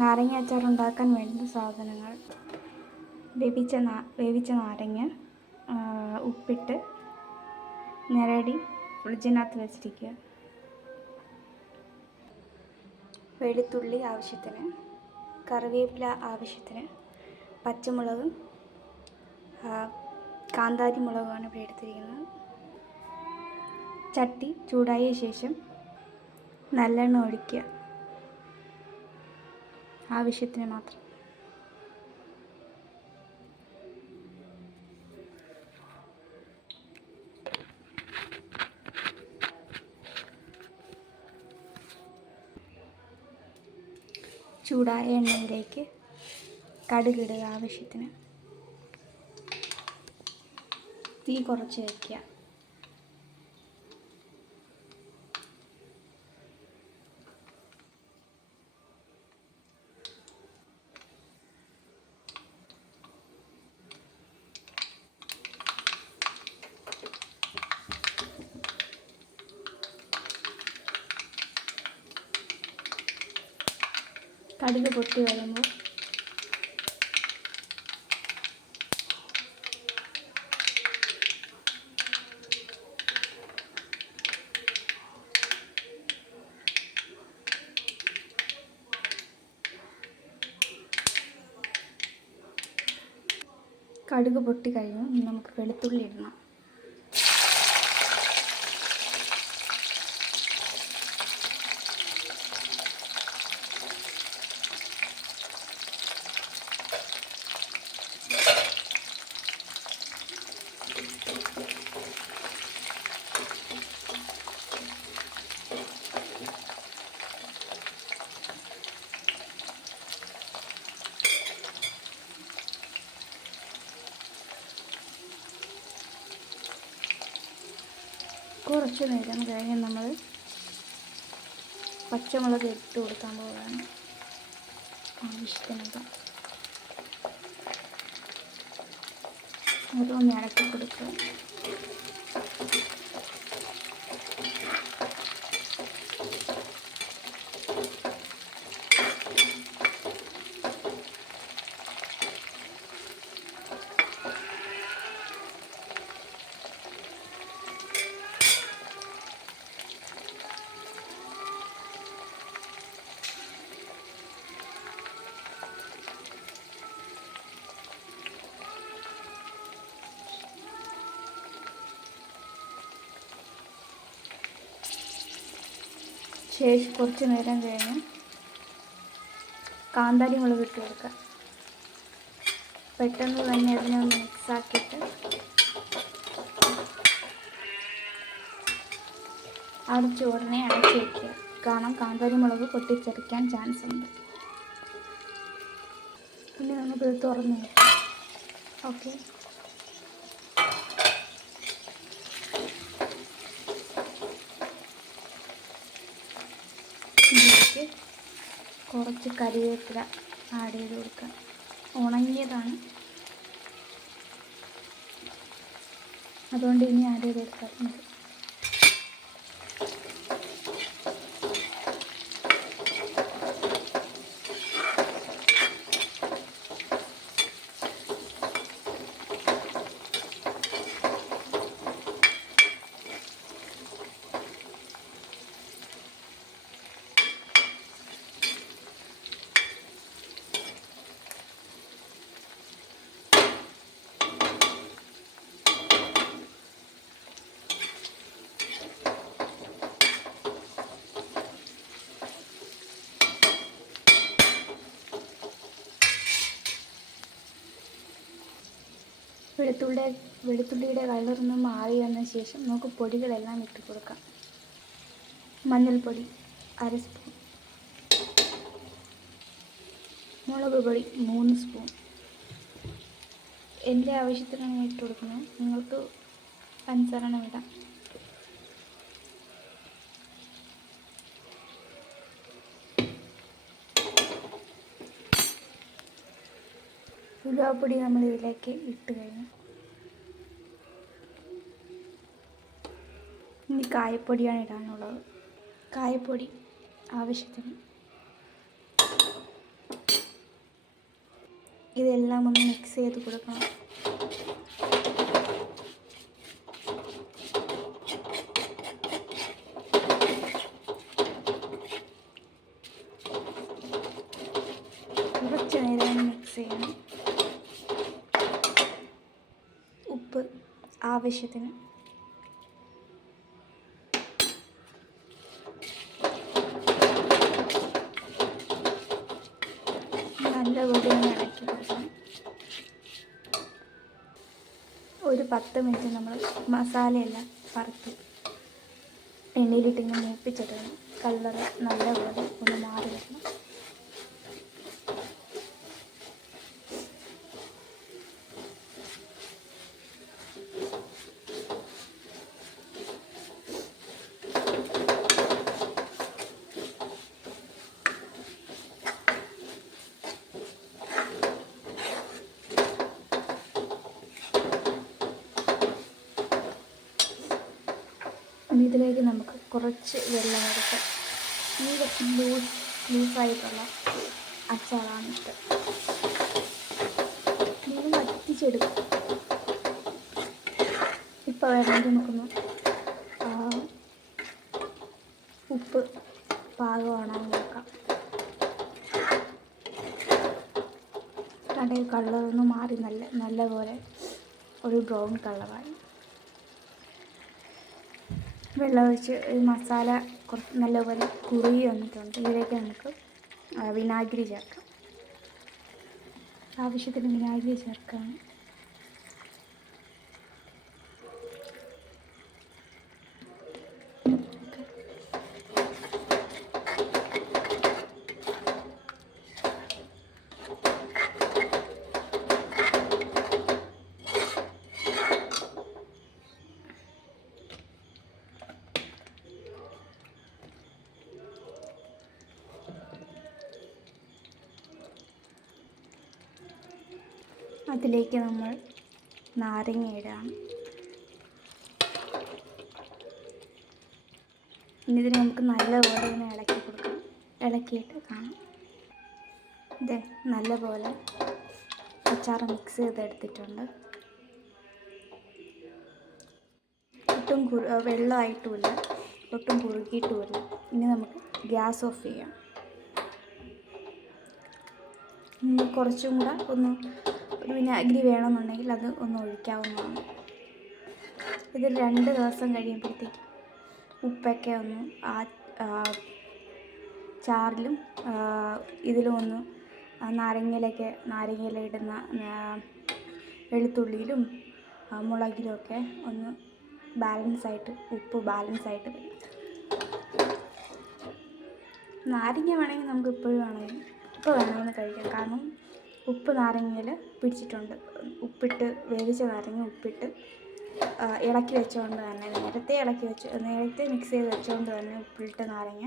നാരങ്ങ അച്ചാർ ഉണ്ടാക്കാൻ വേണ്ടുന്ന സാധനങ്ങൾ: വേവിച്ച നാരങ്ങ, ഉപ്പിട്ട് ഞെരടി ഫ്രിഡ്ജിനകത്ത് വെച്ചിരിക്കുക. വെളുത്തുള്ളി ആവശ്യത്തിന്, കറിവേപ്പില ആവശ്യത്തിന്, പച്ചമുളകും കാന്താരി മുളകുമാണ് ഇവിടെ എടുത്തിരിക്കുന്നത്. ചട്ടി ചൂടായ ശേഷം നല്ലെണ്ണ ഒഴിക്കുക, ആവശ്യത്തിന് മാത്രം. ചൂടായ എണ്ണയിലേക്ക് കടുകിടുക ആവശ്യത്തിന്. തീ കുറച്ച് വയ്ക്കുക. കടുക് പൊട്ടി വരുമ്പോൾ കടുക് പൊട്ടി കഴിഞ്ഞു. ഇനി നമുക്ക് വെളുത്തുള്ളി ഇടണം. കുറച്ച് നേരം കഴിഞ്ഞ് നമ്മൾ പച്ചമുളക് ഇട്ട് കൊടുക്കാൻ പോവുകയാണ്. ആവശ്യത്തിനുള്ള അതൊന്ന് ഇളക്കി കൊടുക്കുക. ശേഷം കുറച്ച് നേരം കഴിഞ്ഞ് കാന്താരി മുളക് ഇട്ട് കൊടുക്കുക. പെട്ടെന്ന് തന്നെ അതിനെ ഒന്ന് മിക്സാക്കിയിട്ട് ഉടനെ അടച്ച് വയ്ക്കുക. കാരണം കാന്താരി മുളക് പൊട്ടിത്തെറിക്കാൻ ചാൻസ് ഉണ്ട്. പിന്നെ നമുക്കിത് തുറന്ന് വയ്ക്കാം. ഓക്കെ, ഇതിലേക്ക് കുറച്ച് കറിവേപ്പില ആഡ് ചെയ്ത് കൊടുക്കുക. ഉണങ്ങിയതാണ്, അതുകൊണ്ട് ഇനി ആഡ് ചെയ്ത് കൊടുക്കാം. വെളുത്തുള്ളിയുടെ കളറൊന്ന് മാറി വന്ന ശേഷം നമുക്ക് പൊടികളെല്ലാം ഇട്ട് കൊടുക്കാം. മഞ്ഞൾപ്പൊടി 1/2 സ്പൂൺ, മുളക് പൊടി 3 സ്പൂൺ. എൻ്റെ ആവശ്യത്തിനാണ് ഇട്ട് കൊടുക്കുന്നത്, നിങ്ങൾക്ക് അനുസരണം ഇടാം. ഉലുവാപ്പൊടി നമ്മൾ ഇതിലേക്ക് ഇട്ട് കഴിഞ്ഞു. ഇനി കായപ്പൊടിയാണ് ഇടാനുള്ളത്. കായപ്പൊടി ആവശ്യത്തിന്. ഇതെല്ലാം ഒന്ന് മിക്സ് ചെയ്ത് കൊടുക്കണം. കുറച്ച് നേരം മിക്സ് ചെയ്യണം. ഉപ്പ് ആവശ്യത്തിന്. നല്ലപോലെ ഇളക്കി കൊടുക്കണം. ഒരു 10 മിനിറ്റ് നമ്മൾ മസാലയെല്ലാം വറുത്ത് എണ്ണയിലിട്ടിങ്ങനെ മൂപ്പിച്ചിടണം. കളറ് നല്ലപോലെ ഒന്ന് മാറി വരണം. ഇതിലേക്ക് നമുക്ക് കുറച്ച് വെള്ളം എടുത്ത് ലൂസായിട്ടുള്ള അച്ചാറാണ് ഇട്ട് ഇത് വറ്റിച്ചെടുക്കും. ഇപ്പോൾ വേണമെങ്കിൽ നമുക്കൊന്ന് ഉപ്പ് പാകമാണെന്ന് നോക്കാം. കടയിൽ കളറൊന്ന് മാറി നല്ലപോലെ ഒരു ബ്രൗൺ കളറായി. വെള്ളം ഒഴിച്ച് മസാല കുറച്ച് നല്ലപോലെ കുറുകി വന്നിട്ടുണ്ട്. ഇതിലേക്ക് നമുക്ക് വിനാഗിരി ചേർക്കാം. ആവശ്യത്തിന് വിനാഗിരി ചേർക്കാം. അതിലേക്ക് നമ്മൾ നാരങ്ങ ഇടാം. ഇനി ഇതിന് നമുക്ക് നല്ലപോലെ ഒന്ന് ഇളക്കി കൊടുക്കാം. ഇളക്കിയിട്ട് കാണാം. ഇതേ നല്ലപോലെ അച്ചാർ മിക്സ് ചെയ്തെടുത്തിട്ടുണ്ട്. ഒട്ടും വെള്ളമായിട്ടുമില്ല, ഒട്ടും കുറുകിയിട്ടുമില്ല. ഇനി നമുക്ക് ഗ്യാസ് ഓഫ് ചെയ്യാം. കുറച്ചും കൂടെ ഒന്ന് ഒരു വിനാഗിരി വേണമെന്നുണ്ടെങ്കിൽ അത് ഒന്ന് ഒഴിക്കാവുന്നതാണ്. ഇത് 2 ദിവസം കഴിയുമ്പോഴത്തേക്ക് ഉപ്പൊക്കെ ഒന്ന് ചാറിലും ഇതിലും ഒന്ന് നാരങ്ങയില ഇടുന്ന വെളുത്തുള്ളിയിലും മുളകിലുമൊക്കെ ഒന്ന് ബാലൻസായിട്ട് ഉപ്പ് ബാലൻസായിട്ട് വരും. നാരങ്ങ വേണമെങ്കിൽ നമുക്ക് ഇപ്പോൾ വേണമെങ്കിൽ കഴിക്കാം. കാരണം ഉപ്പ് നാരങ്ങയിൽ പിടിച്ചിട്ടുണ്ട്. ഉപ്പിട്ട് വേവിച്ച നാരങ്ങ ഉപ്പിട്ട് ഇളക്കി വെച്ചുകൊണ്ട് തന്നെ നേരത്തെ മിക്സ് ചെയ്ത് വെച്ചുകൊണ്ട് തന്നെ ഉപ്പിട്ട് നാരങ്ങ